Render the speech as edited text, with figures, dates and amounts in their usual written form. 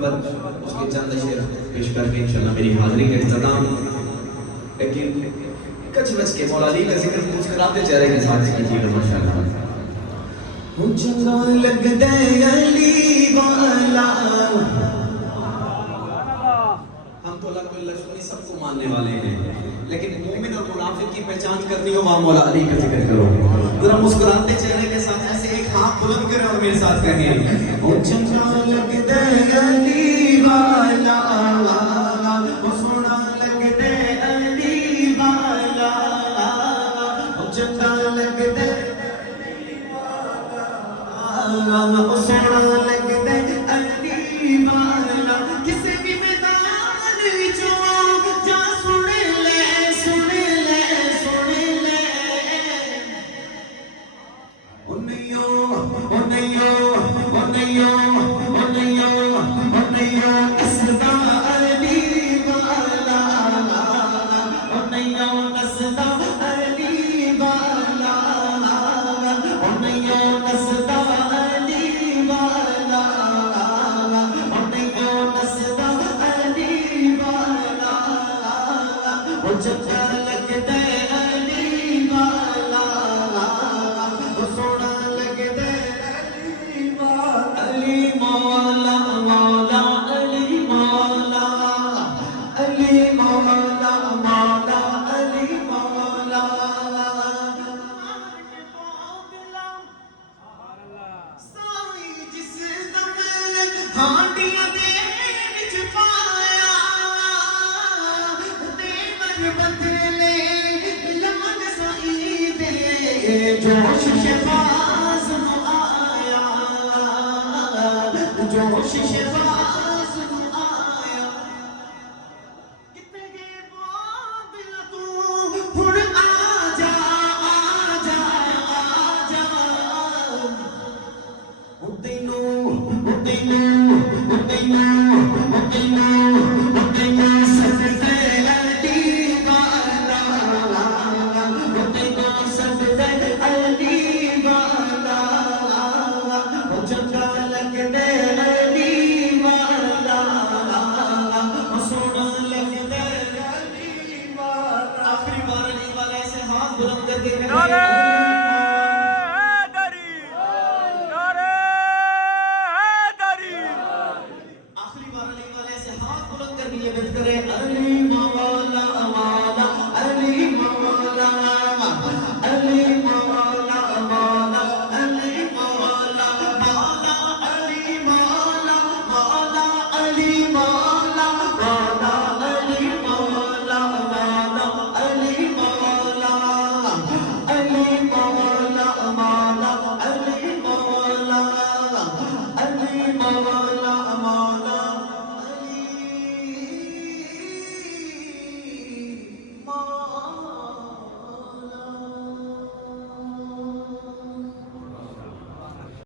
محبت اس کے چند شعر پیش کر کے انشاءاللہ میری حاضری کا اختتام. لیکن کچھ بچ کے مولا علی کا ذکر مسکراتے چہرے کے ساتھ کیجیے گا ماشاءاللہ. چنگا لگدا علی والا ہم تو اللہ کو لفظ سب کو ماننے والے ہیں لیکن مومن اور منافق کی پہچان کرنی ہو وہاں مولا علی کا ذکر کرو. ذرا مسکراتے چہرے کے ساتھ ایسے ایک ہاتھ بلند کریں اور میرے ساتھ کہیں او چنگا لگدا علی والا او سونا لگدا علی والا او چنگا لگدا او سونا لگدا علی والا. کسی بھی میدان وچوں جا سن لے سن لے سن لے او نیو او نیو او نیو او نیو او نیو نسدا علی والا او نیو نسدا علی والا او نیو نسدا علی والا او نیو نسدا علی والا او چنگا لگدا علی والا او سونا لگدا علی والا. علی مولا مولا علی مولا علی مولا مولا علی مولا. سائی جس دم ہانڈیاں دے وچ پایا دیور بدلے لمن سائی دے جوش شفاز نو آیا جوش شفاز نو آیا. کتے گئے بادل تو ہن آ جا آ جا آ جا او تینو او تینو او تینو او تینو او تینو سجدے علی والا او تینو سجدے علی والا او چنگا لگدا علی والا او سونا لگدا علی والا. آخری بار علی والے سے ہاتھ بلند کر کے نعرہ حیدری نعرہ حیدری. آخری بار علی والے سے ہاتھ بلند کر کے یہ بیت کرے علی